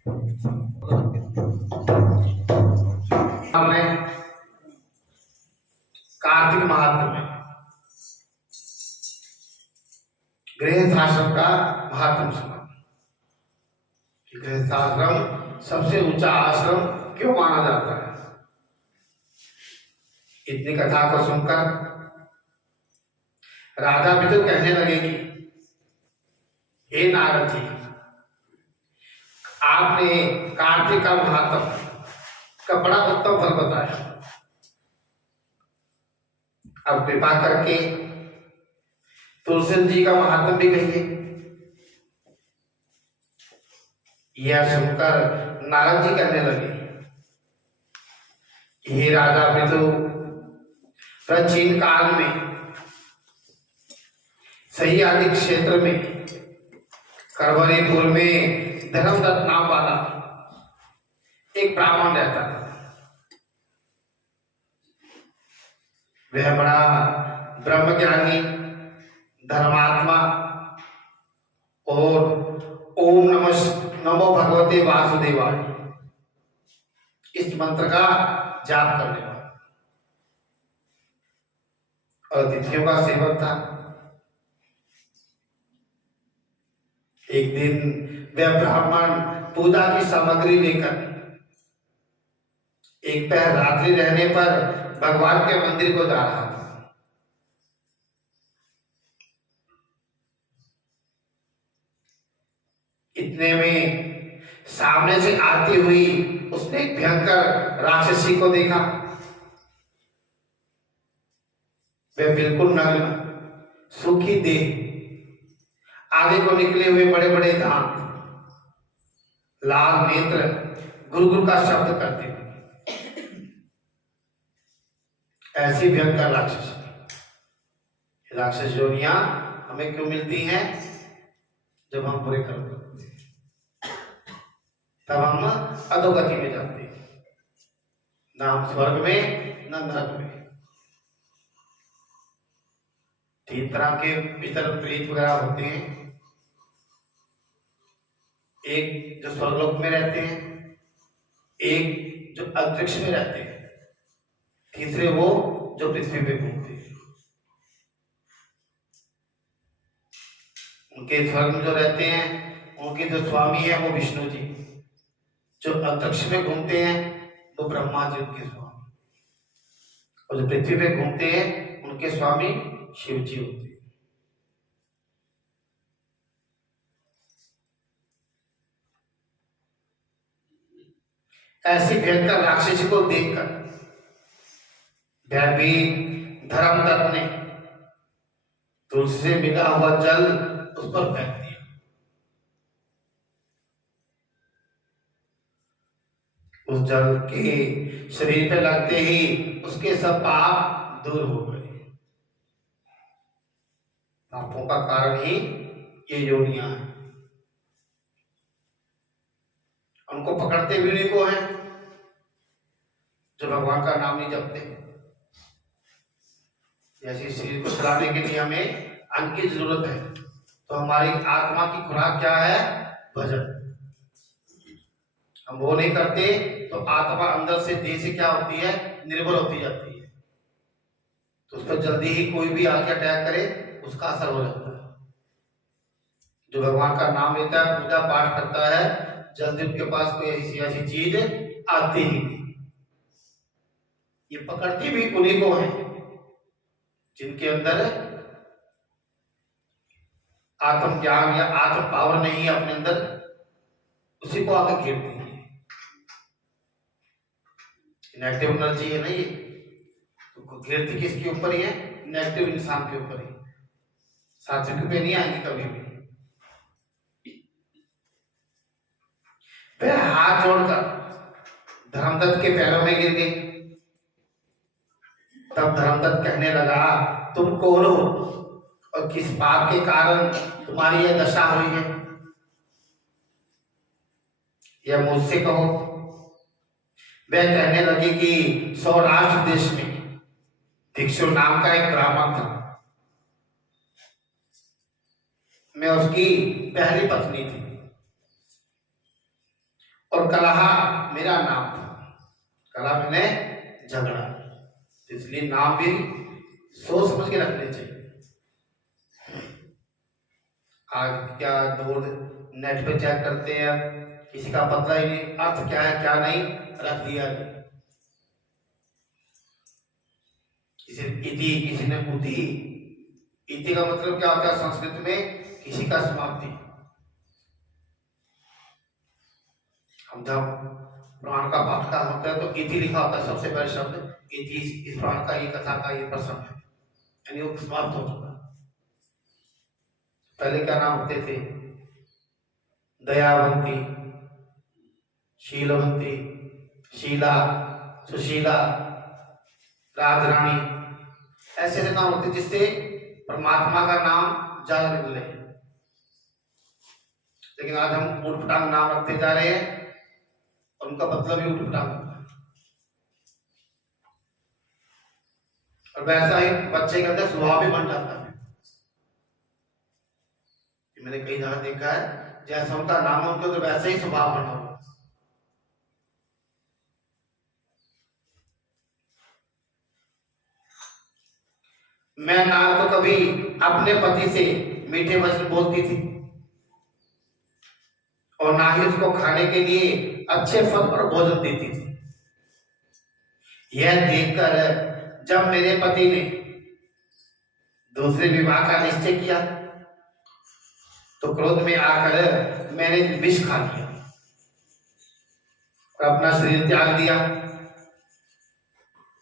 हमने कार्तिक महात्म में गृहस्थाश्रम का महात्म सुना। गृहस्थाश्रम सबसे ऊंचा आश्रम क्यों माना जाता है? इतनी कथा को सुनकर राजा भी तो कहने लगे कि हे नारद जी, आपने कार्तिक का महात्म का बड़ा उत्तम फल बताया। अब कृपा करके तुलसी जी का महात्म भी कहिए। यह सुनकर नारद जी कहने लगे, हे राजा विदु, प्राचीन काल में सही आदि क्षेत्र में करवरीपुर में धर्मदत्त नाम वाला एक ब्राह्मण रहता था। वह बड़ा ब्रह्मज्ञानी, धर्मात्मा और ओम नमो भगवते वासुदेवाय इस मंत्र का जाप करने वाला और तिथियों का सेवक था। एक दिन वह ब्राह्मण पूजा की सामग्री लेकर एक पहर रात्रि रहने पर भगवान के मंदिर को जा रहा था। इतने में सामने से आती हुई उसने एक भयंकर राक्षसी को देखा। वह बिल्कुल नग्न, सूखी देह, आगे को निकले हुए बड़े बड़े दांत, लाल नेत्र, गुरगुर का शब्द करते हुए। ऐसी भयंकर राक्षस योनियां हमें क्यों मिलती हैं? जब हम बुरे कर्म करते हैं तब हम अधोगति में जाते हैं, ना हम स्वर्ग में ना नरक में। तीन तरह के पितर प्रेत वगैरह होते हैं। एक जो स्वर्गलोक में रहते हैं, एक जो अंतरिक्ष में रहते हैं, तीसरे वो जो पृथ्वी पे घूमते हैं। उनके स्वर्ग में जो रहते हैं उनके जो स्वामी है वो विष्णु जी, जो अंतरिक्ष में घूमते हैं वो ब्रह्मा जी उनके स्वामी, और जो पृथ्वी पे घूमते हैं उनके स्वामी शिव जी होते हैं। ऐसी भयंकर राक्षसी को देखकर भयभीत धर्मदत्त ने तुलसी से मिला हुआ जल उस पर फेंक दिया। उस जल के शरीर पे लगते ही उसके सब पाप दूर हो गए। पापों का कारण ही ये योनियां हैं। उनको पकड़ते भी नहीं को है जो भगवान का नाम नहीं जपते। जैसे शरीर को चलाने के लिए हमें अन्न की जरूरत है, तो हमारी आत्मा की खुराक क्या है? भजन। हम वो नहीं करते तो आत्मा अंदर से देह से क्या होती है? निर्बल होती जाती है। तो उस पर जल्दी ही कोई भी आके अटैक करे उसका असर हो जाता है। जो भगवान का नाम लेता है, पूजा पाठ करता है, जल्दी उनके पास कोई ऐसी चीज आती ही नहीं। ये पकड़ती भी उन्हीं को है जिनके अंदर आत्म ज्ञान या आत्म पावर नहीं है अपने अंदर, उसी को आकर घेरती है। नेगेटिव एनर्जी है ना ये, तो घेरती किसके ऊपर ही है? नेगेटिव इंसान के ऊपर ही, सात्विक पे नहीं आएंगे कभी भी। वह हाथ जोड़कर धर्मदत्त के पैरों में गिर गई। तब धर्मदत्त कहने लगा, तुम कौन हो और किस पाप के कारण तुम्हारी यह दशा हुई है? यह मुझसे कहो। वह कहने लगी कि सौराष्ट्र देश में भिक्षु नाम का एक ब्राह्मण था। मैं उसकी पहली पत्नी थी। और कलहा मेरा नाम था, कलहा मैंने झगड़ा, इसलिए नाम भी सोच समझ के रखने चाहिए। आज क्या दौड़ नेट पे चेक करते हैं, किसी का पता ही नहीं अर्थ क्या है क्या नहीं, रख दिया। किसी इति, किसी ने उति। इति का मतलब क्या होता है संस्कृत में? किसी का समाप्ति। हम जब पुराण का पाठ का होता है तो इति लिखा होता है, सबसे पहले शब्द इति, इस पुराण का, ये कथा का, ये प्रसंग है, यानी वो समाप्त हो चुका। पहले क्या नाम होते थे? दयावंती, शीलवंती, शीला, सुशीला, राजरानी, ऐसे ऐसे नाम होते जिससे परमात्मा का नाम ज्यादा निकले। लेकिन आज हम उठपटांग नाम रखते जा रहे हैं और उनका मतलब ही उठपटांग होता है। और वैसा ही बच्चे के अंदर स्वभाव भी बन जाता है। मैंने कई जगह देखा है, जैसा उनका नाम है उनके तो वैसे ही स्वभाव बना हुआ। मैं ना तो कभी अपने पति से मीठे वचन बोलती थी और ना ही उसको खाने के लिए अच्छे फल और भोजन देती थी। यह देखकर जब मेरे पति ने दूसरे विवाह का निश्चय किया तो क्रोध में आकर मैंने विष खा लिया और अपना शरीर त्याग दिया।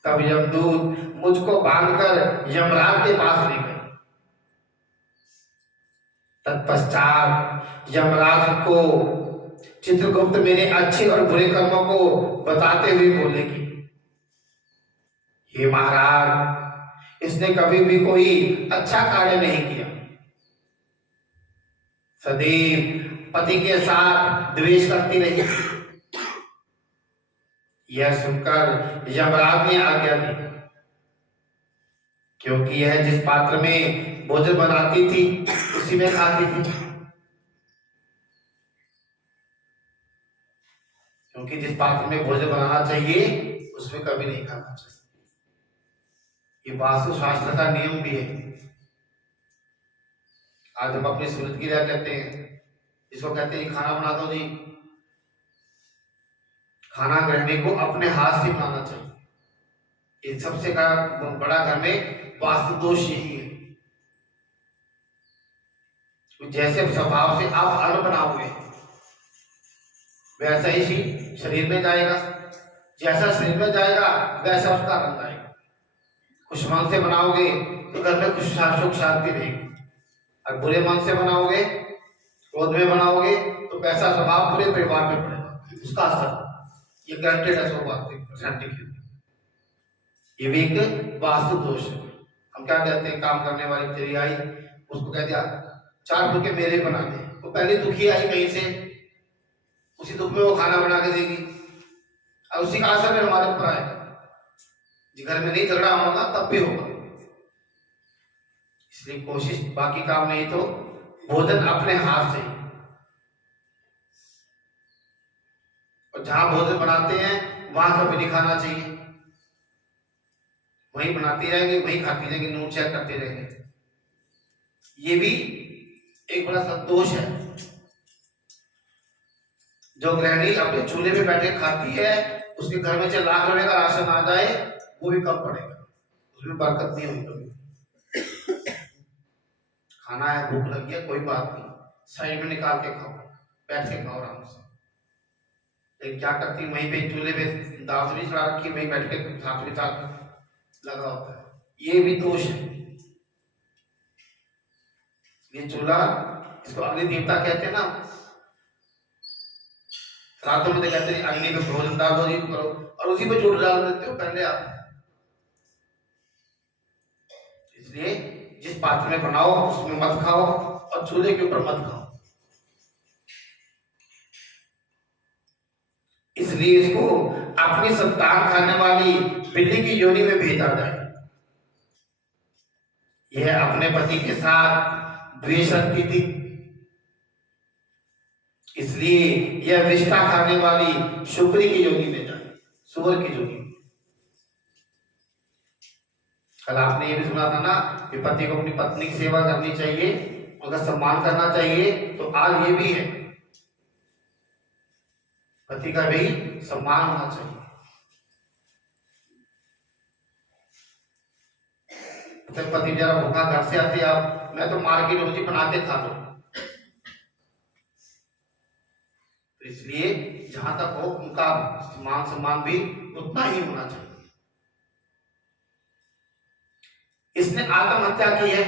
तब यमदूत मुझको बांधकर यमराज के पास ले गए। तत्पश्चात यमराज को चित्रगुप्त मेरे अच्छे और बुरे कर्मों को बताते हुए बोले कि हे महाराज, इसने कभी भी कोई अच्छा कार्य नहीं किया, सदैव पति के साथ द्वेष करती रही। यह सुनकर यमराज ने आज्ञा दी, क्योंकि यह जिस पात्र में भोजन बनाती थी उसी में खाती थी। क्योंकि जिस पात्र में भोजन बनाना चाहिए उसमें कभी नहीं खाना चाहिए। ये वास्तु शास्त्र का नियम भी है। आज हम अपनी सूरत की कहते हैं, इसको कहते हैं खाना बना दो जी। खाना गृहिणी को अपने हाथ से बनाना चाहिए। ये सबसे बड़ा घर में वास्तु दोष यही है। जैसे स्वभाव से आप अन्न बनाओगे वैसा ही शरीर में जाएगा, जैसा शरीर में जाएगा वैसा उसका रंग आएगा। खुश मन से बनाओगे तो घर में खुश सुख शांति रहेगी, और बुरे मन से बनाओगे, क्रोध में बनाओगे तो कैसा स्वभाव पूरे परिवार में पड़ेगा, उसका असर ये गारंटेड है। 100% ये भी एक वास्तु दोष है। हम क्या कहते हैं, काम करने वाली तेरी आई, उसको कह दिया 4 फुलके मेरे बना दे, तो पहले दुखी आई कहीं से, उसी दुख में वो खाना बना के देगी और उसी का असर में हमारे ऊपर आएगा। घर में नहीं झगड़ा होगा तब भी होगा। इसलिए कोशिश, बाकी काम नहीं तो भोजन अपने हाथ से। और जहां भोजन बनाते हैं वहां कभी नहीं खाना चाहिए। वहीं बनाती रहेंगे, वहीं खाती रहेंगे, नोट चेक करते रहेंगे। ये भी एक बड़ा सा दोष है। जो गृहिणी अपने चूल्हे पे बैठे खाती है, उसके घर में चाहे लाख रुपए का राशन आ जाए वो भी कम पड़ेगा, उसमें बरकत नहीं होगी कभी। खाना है, भूख लगी है, कोई बात नहीं, साइड में निकाल के खाओ, बैठ के खाओ आराम से। लेकिन क्या करती है, वहीं पे चूल्हे पे दाल भी चढ़ा रखी, वहीं बैठ के हाथ में साथ लगा होता है। ये भी दोष है। ये चूल्हा, इसको अग्नि देवता कहते हैं ना, रातों में कहते हैं अग्नि पे भोजन डाल दो जी करो, और उसी पे चूल्हा डाल देते हो पहले आप। इसलिए जिस पात्र में बनाओ उसमें मत खाओ, और चूल्हे के ऊपर मत खाओ। इसलिए इसको अपनी संतान खाने वाली बिल्ली की योनि में भेजा जाए। यह अपने पति के साथ द्वेष रखती थी, इसलिए इसलिए यह विष्ठा खाने वाली शुक्री की योनि में जाए, सुअर की योनि। कल आपने ये भी सुना था ना कि पति को अपनी पत्नी की सेवा करनी चाहिए, उनका सम्मान करना चाहिए, तो आज ये भी है, पति का भी सम्मान होना चाहिए। तो पति जरा भूखा घर से आते, आप मैं तो मार की रोटी बना के खा लो, तो इसलिए जहां तक हो उनका मान सम्मान भी उतना ही होना चाहिए। इसने आत्महत्या की है,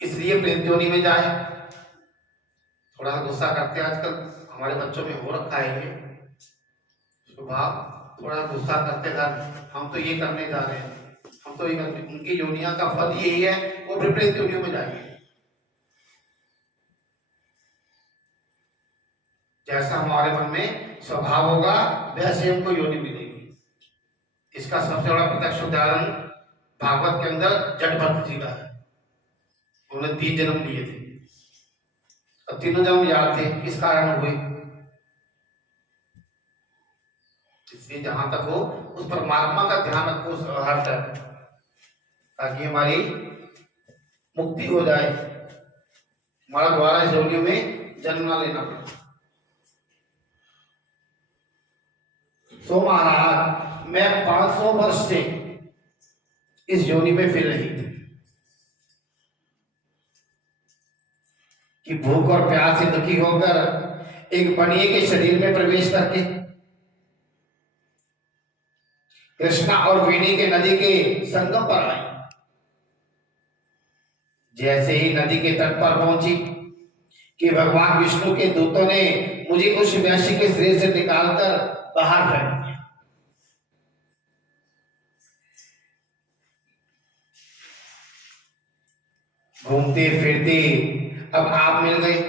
इसलिए प्रेत योनि में जाए। थोड़ा सा गुस्सा करते हैं आजकल, हमारे बच्चों में हो रखा है ये स्वभाव, थोड़ा गुस्सा करते हैं, हम तो ये करने जा रहे हैं, हम तो ये करने, उनकी योनिया का फल यही है, वो फिर प्रेत योनियों में जाएंगे। जैसा हमारे मन में स्वभाव होगा वैसे हमको योनि मिलेगी। इसका सबसे बड़ा प्रत्यक्ष उदाहरण भागवत के अंदर जटभरत जी का है। उन्होंने 3 जन्म लिए थे और तीनों जन्म याद थे, किस कारण हुए? इसलिए जहां तक हो उस परमात्मा का ध्यान रखो हर टाइम, ताकि हमारी मुक्ति हो जाए, हमारा द्वारा इस योनि में जन्म ना लेना पड़े। सो महाराज मैं 500 वर्ष से इस योनि में फिर रही थी कि भूख और प्यास से दुखी होकर एक बनिए के शरीर में प्रवेश करके कृष्णा और वेणी के नदी के संगम पर आई। जैसे ही नदी के तट पर पहुंची कि भगवान विष्णु के दूतों ने मुझे उस वैश्य के शरीर से निकालकर बाहर फेंक दिया। घूमते फिरते अब आप मिल गए,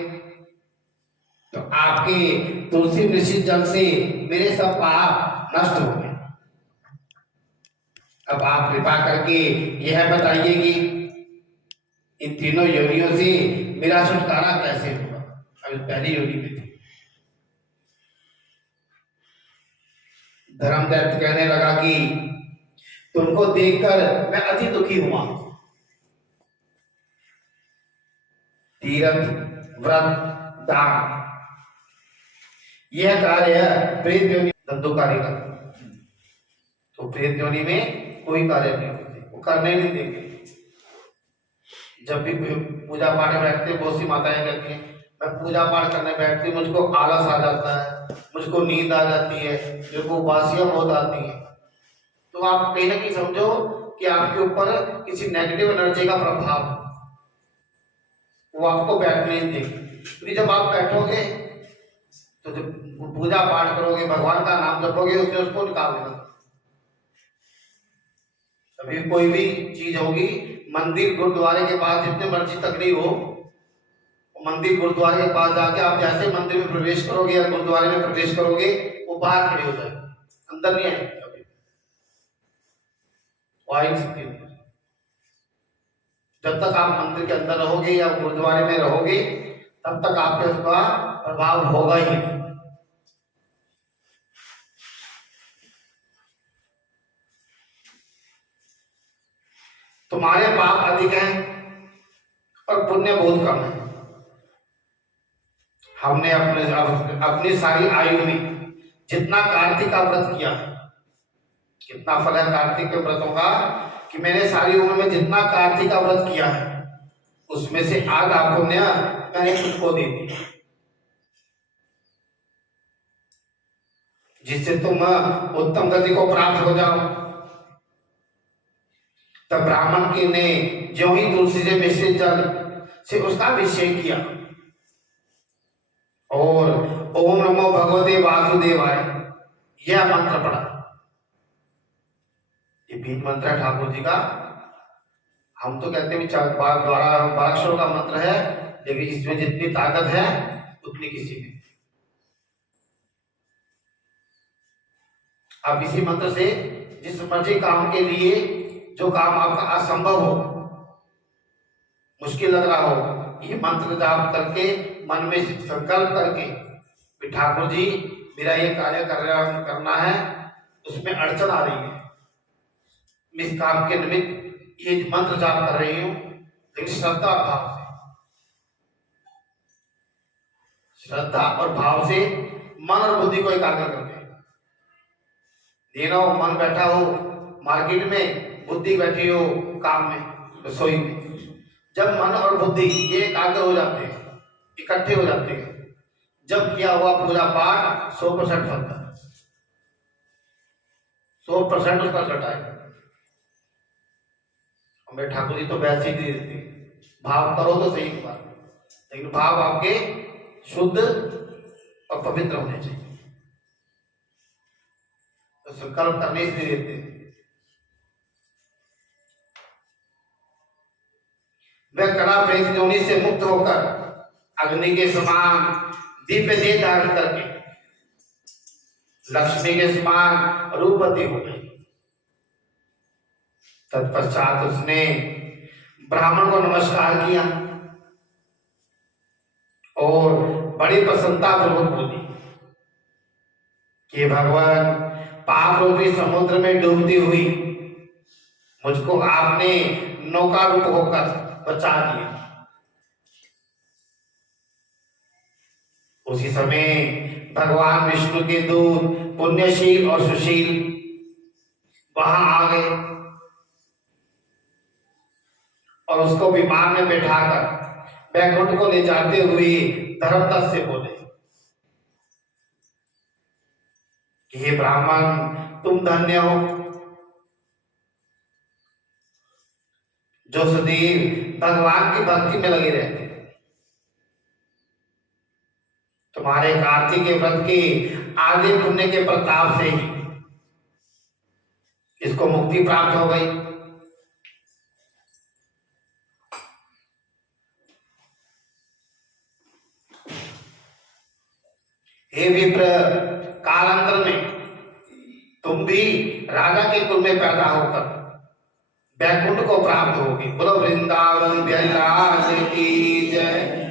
तो आपके तुलसी मिश्रित जल से मेरे सब पाप नष्ट हो गए। अब आप कृपा करके यह बताइए कि इन तीनों योनियों से मेरा छुटकारा कैसे हुआ? अब पहली योनि में थी। धर्मदैत्य कहने लगा कि तुमको देखकर मैं अति दुखी हुआ। तीर्थ, व्रत, दान, यह कार्य प्रेत योनि धंधोकारी का, तो प्रेत योनि में कोई कार्य नहीं होते, वो करने नहीं देंगे। जब भी पूजा पाठ में बैठते बहुत सी माताएं कहती हैं मैं पूजा पाठ करने बैठती मुझको आलस आ जाता है, मुझको नींद आ जाती है, मेरे को उबासियां बहुत आती है। तो आप कहीं ना कहीं समझो कि आपके ऊपर किसी नेगेटिव एनर्जी का प्रभाव है, वो आपको बैठने नहीं देगी। क्योंकि जब आप बैठोगे तो जब पूजा पाठ करोगे, भगवान का नाम जपोगे, उसने उसको निकाल देना। अभी कोई भी चीज होगी, मंदिर गुरुद्वारे के पास जितने मर्जी तकलीफ हो, मंदिर गुरुद्वारे के पास जाके आप जैसे मंदिर में प्रवेश करोगे या गुरुद्वारे में प्रवेश करोगे, वो बाहर खड़े हो जाएंगे, अंदर नहीं आएंगे कभी, वो आ ही सकती है। जब तक आप मंदिर के अंदर रहोगे या गुरुद्वारे में रहोगे तब तक आपके उसका प्रभाव होगा ही। तुम्हारे पाप अधिक हैं और पुण्य बहुत कम है। हमने अपनी सारी आयु में जितना कार्तिक का व्रत किया, कितना फल है कार्तिक के व्रतों का, कि मैंने सारी उम्र में जितना कार्तिक का व्रत किया है उसमें से आधा पुण्य मैंने खुद को दे दिया, जिससे तुम उत्तम गति को प्राप्त हो जाओ। तब ब्राह्मण के ने ज्यों ही तुलसी से मिश्रित जल से उसका अभिषेक किया और ओम नमो भगवते वासुदेवाय यह मंत्र पढ़ा। ये बीज मंत्र है ठाकुर जी का। हम तो कहते हैं 12 अक्षरों का मंत्र है, लेकिन इसमें जितनी ताकत है उतनी किसी में। अब इसी मंत्र से जिस मर्जी काम के लिए, जो काम आपका असंभव हो, मुश्किल लग रहा हो, ये मंत्र जाप करके मन में संकल्प करके कि ठाकुर जी मेरा ये कार्य करना है, उसमें अड़चन आ रही है, मैं इस काम के निमित्त ये मंत्र जाप कर रही हूँ, लेकिन श्रद्धा भाव से, श्रद्धा और भाव से मन और बुद्धि को एकाग्र करते हैं। दिनों मन बैठा हो मार्केट में, बुद्धि बैठी हो काम में, रसोई में। जब मन और बुद्धि ये एकाग्र हो जाते हैं, इकट्ठे हो जाते हैं, जब किया हुआ पूजा पाठ 100% फलता है, 100% उसका रिजल्ट आएगा। हमें ठाकुर जी तो वैसे ही दे देते हैं, भाव करो तो सही बात, लेकिन भाव आपके शुद्ध और पवित्र होने चाहिए, तो संकल्प करने से देते हैं। वह कड़ा प्रेत योनि से मुक्त होकर अग्नि के समान दिव्य देह धारण करके लक्ष्मी के समान रूपवती हो गई। तत्पश्चात उसने ब्राह्मण को नमस्कार किया और बड़ी प्रसन्नता पूर्वक बोली कि भगवान, पाप रूपी समुद्र में डूबती हुई मुझको आपने नौका रूप होकर बचा दिया। उसी समय भगवान विष्णु के दूत पुण्यशील और सुशील वहां आ गए और उसको विमान में बैठाकर बैकुंठ को ले जाते हुए धर्मदत्त से बोले कि हे ब्राह्मण, तुम धन्य हो जो सदैव भगवान की भक्ति में लगे रहते। तुम्हारे कार्तिक व्रत के आदि पुण्य के प्रताप से ही इसको मुक्ति प्राप्त हो गई। हे विप्र, कालांतर में तुम भी राजा के कुल में पैदा होकर बैकुंठ को प्राप्त होगी। बोलो वृंदावन बिहारी लाल की जय।